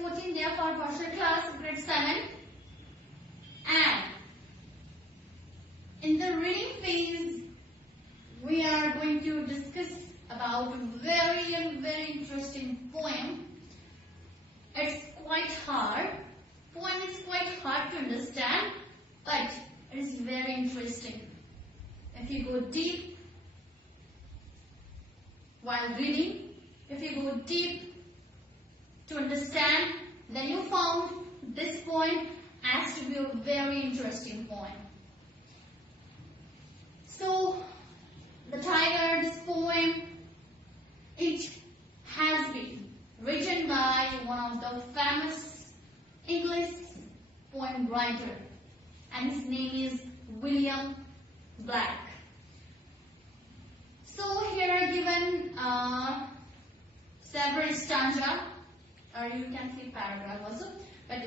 14 day of our partial class, grade 7. And in the reading phase, we are going to discuss about a very interesting poem. It's quite hard. Poem is quite hard to understand, but it is very interesting. If you go deep while reading, if you go deep to understand, then you found this poem has to be a very interesting poem. So, the tiger, this poem, it has been written by one of the famous English poem writer, and his name is William Black. So here are given several stanza, or you can see paragraph also, but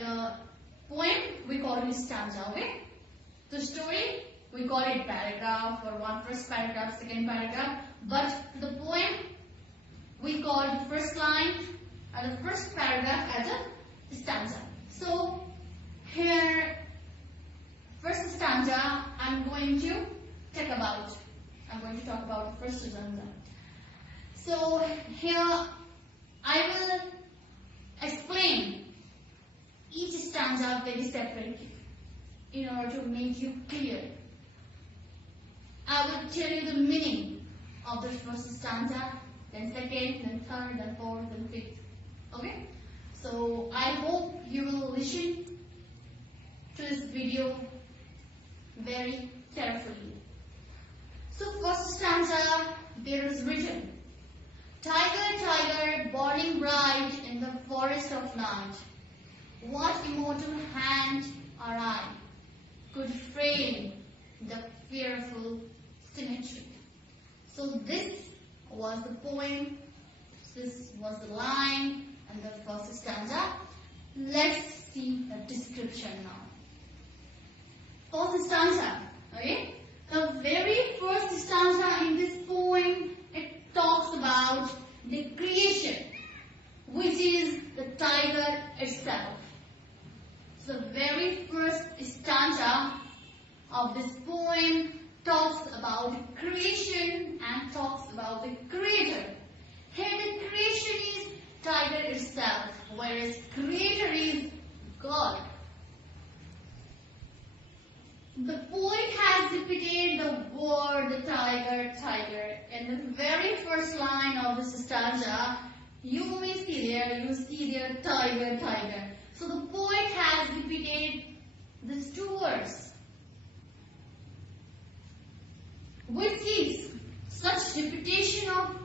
poem we call it stanza, okay? The story we call it paragraph, or one first paragraph, second paragraph, but the poem we call the first line or the first paragraph as a stanza. So here, first stanza, I'm going to talk about the first stanza. So here I will explain each stanza very separately in order to make you clear. I will tell you the meaning of the first stanza, then second, then third, then fourth, then fifth. Okay? So I hope you will listen to this video very carefully. So first stanza, there is written, "Tiger, tiger, burning bright in the forest of night, what immortal hand or eye could frame the fearful symmetry?" So this was the poem, this was the line and the first stanza. Let's see the description now. First stanza, okay? The very first stanza in this poem, it talks about the creation, which is the tiger itself. So the very first stanza of this poem talks about creation and talks about the creator. Here the creation is tiger itself, whereas creator is God. The poet has repeated the word tiger, tiger. In the very first line of this stanza, you may see there, tiger, tiger. So the poet has repeated these two words. Which is such repetition of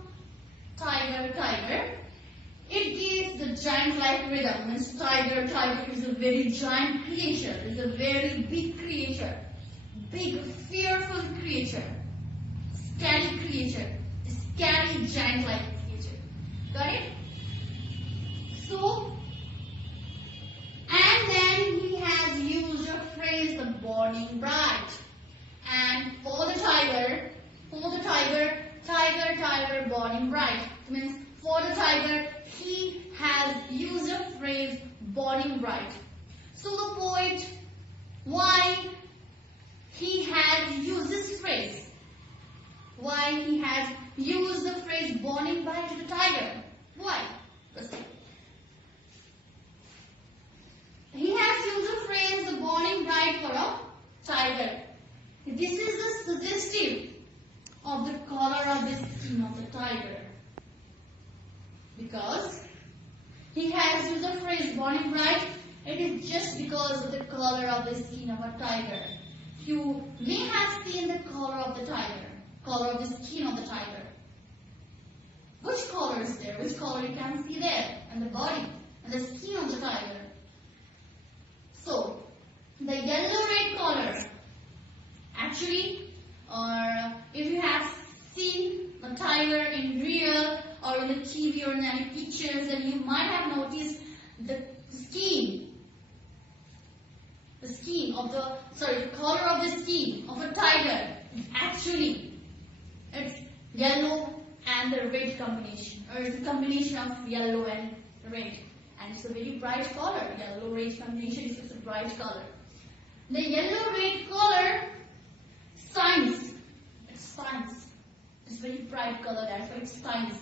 tiger, tiger, it gives the giant-like rhythm. Means tiger, tiger is a very giant creature, is a very big creature, big, fearful creature, scary giant-like creature. Got it? So, and then he has used a phrase, the burning bright. And for the tiger, tiger, burning bright. Means for the tiger, he has used a phrase, burning bright. So the poet, why he has used this phrase? Why he has used the phrase, burning bright to the tiger? Why? Listen. He has used the phrase, the burning bright for a tiger. This is the suggestive of the color of the skin of the tiger. Because he has used the phrase burning bright, it is just because of the color of the skin of a tiger. You may have seen the color of the tiger, color of the skin of the tiger. Which color is there? Which color you can see there? And the body and the skin of the tiger. So, the yellow-red color, actually, or if you have seen a tiger in real or in the TV or in any pictures, then you might have noticed the color of the skin of a tiger. Actually, it's yellow and the red combination, or it's a combination of yellow and red. and it's a very bright color. Yellow red combination is a bright color. The yellow red color shines. It shines. It's very bright color, that's why it shines.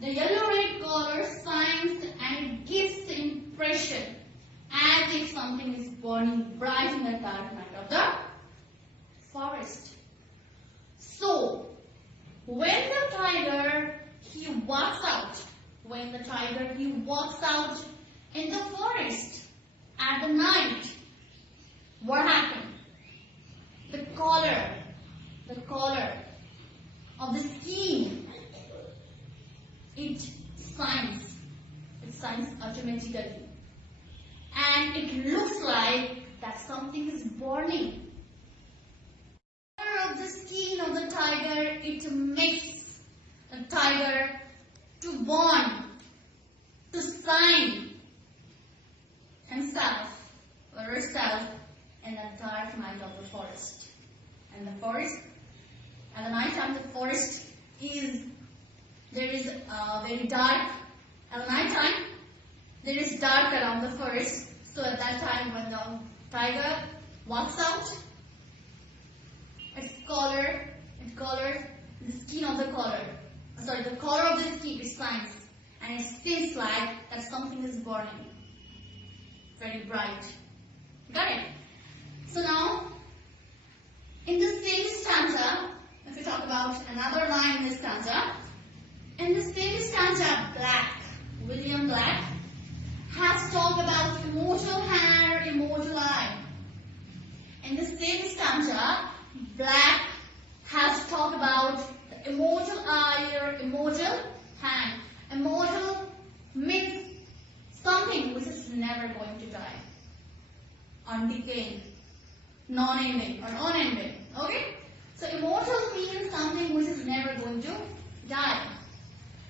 The yellow red color shines and it gives the impression as if something is burning bright in the dark night of the forest. So, when the tiger he walks out in the forest at the night, what happened? The color of the skin, it shines automatically, and it looks like that something is burning. The color of the skin of the tiger, it makes the tiger to burn, to shine himself or herself in the dark night of the forest. And the forest, at the night time, the forest is very dark. At the night time, there is dark around the forest. So at that time, when the tiger walks out, its color, the skin of the color. The color of the skin is shines, and it feels like that something is burning. Very bright. Got it? So now, in the same stanza, if we talk about another line in this stanza, William Black has talked about immortal hand, immortal eye. In the same stanza, Black has talked about the immortal eye or immortal hand. Immortal means something which is never going to die, undecaying, non-ending or unending. Okay? So immortal means something which is never going to die.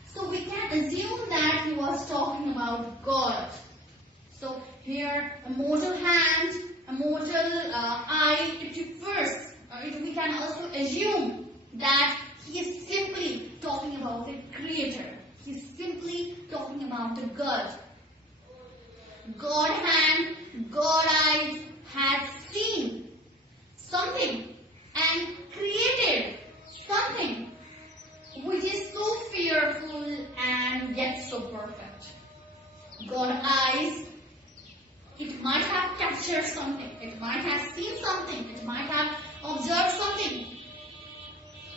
So we can assume that he was talking about God. So here, immortal hand, immortal eye, it refers, we can also assume that he is simply talking about the Creator. He is simply talking about the God. God hand, God eyes had seen something and created something which is so fearful and yet so perfect. God eyes, it might have captured something, it might have seen something, it might have observed something,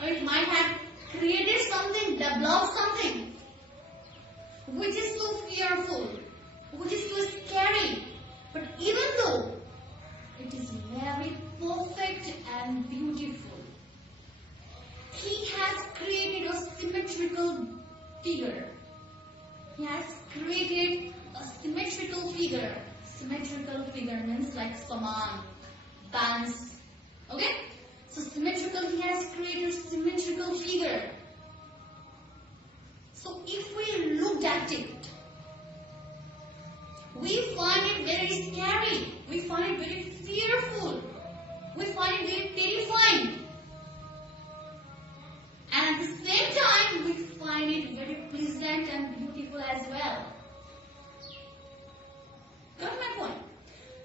or it might have created something, developed something which is so fearful, which is so scary, but even though it is very perfect and beautiful, he has created a symmetrical figure. He has created a symmetrical figure. Symmetrical figure means like saman, balance. Okay? So symmetrical, he has created a symmetrical figure. So if we looked at it, we find it very scary. We find it very fearful. We find it very terrifying. And at the same time, we find it very pleasant and beautiful as well. Got my point?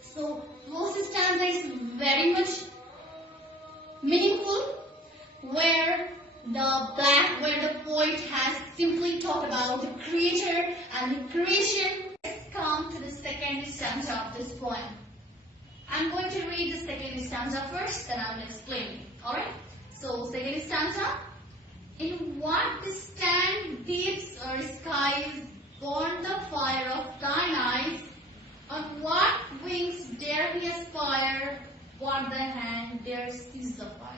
So, first stanza is very much meaningful, where the poet has simply talked about the Creator and the creation. Let's come to the second stanza of this poem. I'm going to read the second stanza first, then I will explain. Alright? So, second stanza. In what distant deeps or skies burn the fire of thine eyes? On what wings dare we aspire? What the hand dare seize the fire?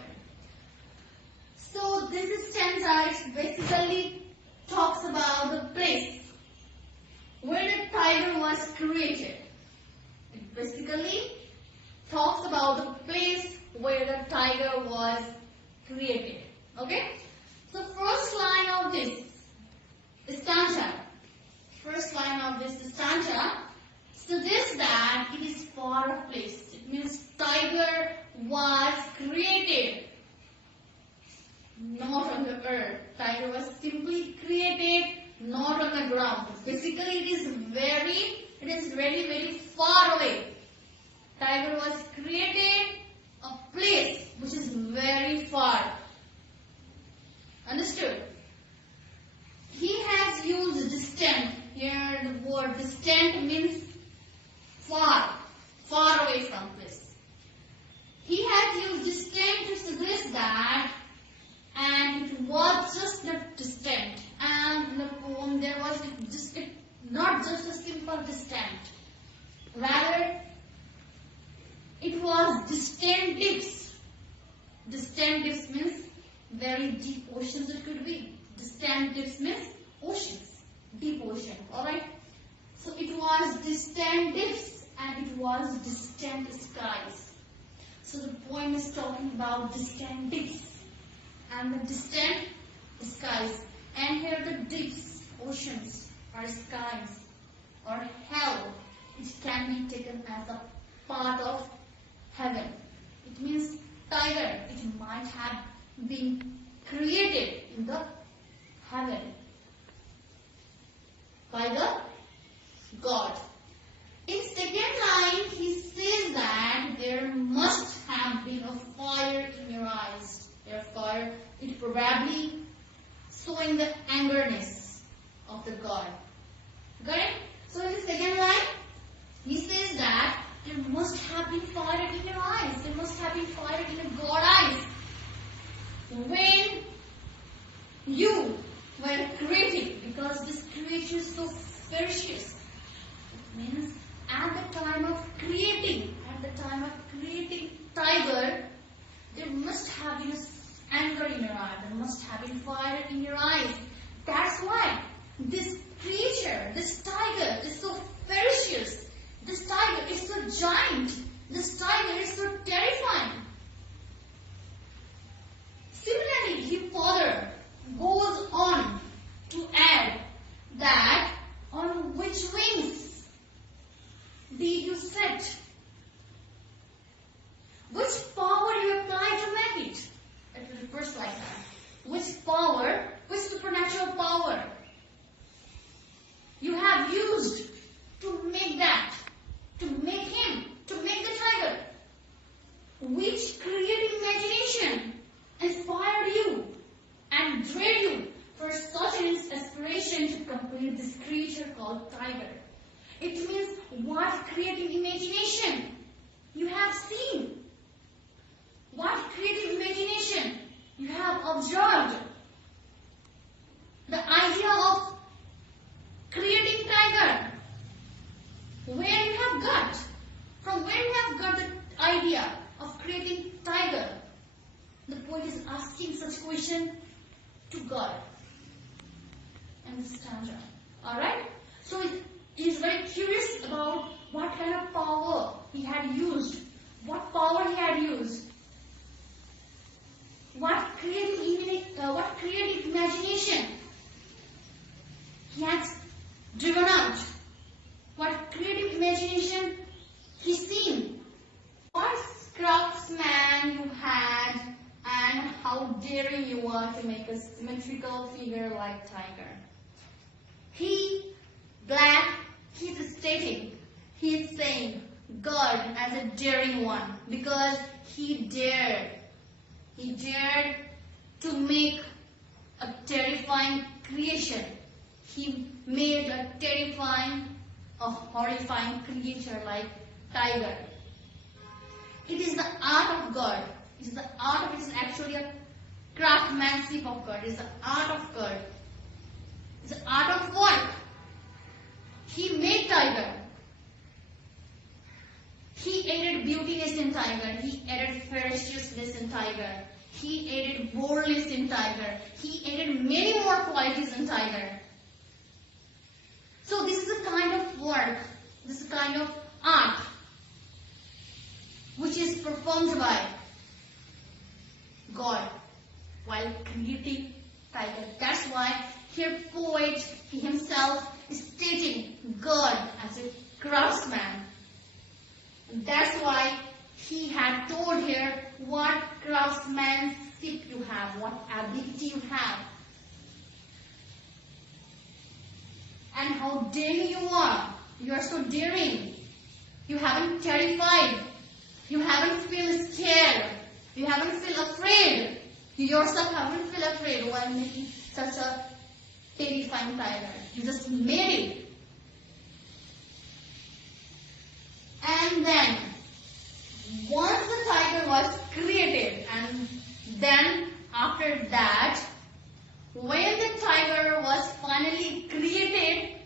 So this stanza basically talks about the place where the tiger was created. It basically talks about the place where the tiger was created. Okay? So first line of this stanza suggests that it is far of place. It means tiger was created not on the earth. Tiger was simply the ground. Basically, it is very, very far away. Tiger was created a place which is very far. Understood? He has used distant. Here the word distant means far away from place. He has used distant to suggest that, and it was just not distant. And in the poem there was not just a simple distant. Rather, it was distant dips. Distant dips means very deep oceans it could be. Distant dips means oceans, deep ocean, alright? So it was distant dips and it was distant skies. So the poem is talking about distant dips and the distant skies. And here the dips, oceans or skies or hell, it can be taken as a part of heaven. It means tiger, it might have been created in the heaven by the God. In second line, he says that there must have been a fire in your eyes. Therefore, it probably showing the angerness of the God. Got it? So in the second line, he says that there must have been fire in your eyes. There must have been fire in the God's eyes. When you were creating, because this creature is so ferocious. It means at the time of creating tiger, there must have been anger in your eye. There must have been fire in your eyes. That's why this creature, this tiger is so ferocious. This tiger is so giant. This tiger is so terrifying. Similarly, he further goes on to add that on which wings did you set? Which power you apply to make it? It refers like that. Which power, which supernatural power you have used to make that, to make him, to make the tiger? Which creative imagination inspired you and drove you for such an aspiration to complete this creature called tiger? It means what creative imagination you have seen, what creative imagination you have observed. The idea of creating tiger, where you have got, from where you have got the idea of creating tiger. The poet is asking such question to God in this stanza. Alright? So he is very curious about what kind of power he had used. What power he had used. What creative imagination he had driven out. What creative imagination he seen. What craftsman you had, and how daring you are to make a symmetrical figure like tiger. He is stating, he is saying God as a daring one, because he dared to make a terrifying creation. He made a terrifying, a horrifying creature like tiger. It is the art of God. It is the art of, it is actually a craftsmanship of God. It is the art of God. It is the art of work. He made tiger. He added beautiness in tiger. He added ferociousness in tiger. He added boldness in tiger. He added many more qualities in tiger. So this is a kind of work, this is a kind of art which is performed by God while creating tiger. That's why here poet himself is stating God as a craftsman. And that's why he had told here what craftsmanship you have, what ability you have. and how daring you are. You are so daring. You haven't terrified. You haven't feel scared. You haven't feel afraid. You yourself haven't feel afraid while making such a terrifying tiger. You just made it. And then, once the tiger was created, and then after that, when the tiger was finally created,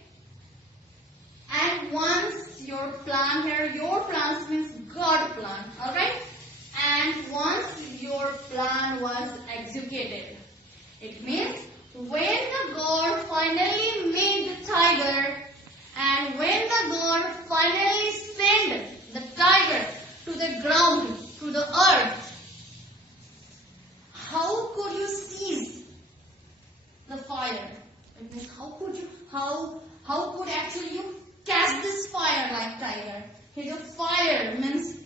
and once your plan here, your plans means God plan, alright? And once your plan was executed, it means when the God finally made the tiger, and when the God finally sent the tiger to the ground, to the earth, how could you seize the fire? It means how could actually you catch this fire like tiger? Here the fire means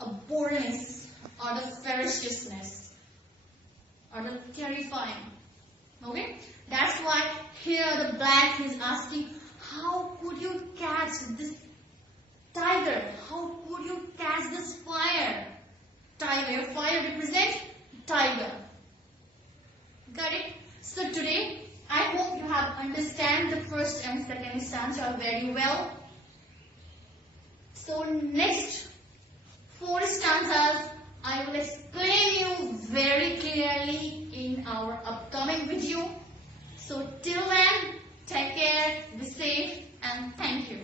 a boldness or the ferociousness or the terrifying. Okay? That's why here the black is asking, how could you catch this tiger? How could you catch this fire? Tiger. Fire represents tiger. Got it? So today, I hope you have understand the first and second stanza very well. So next 4 stanzas I will explain you very clearly in our upcoming video. So till then, take care, be safe, and thank you.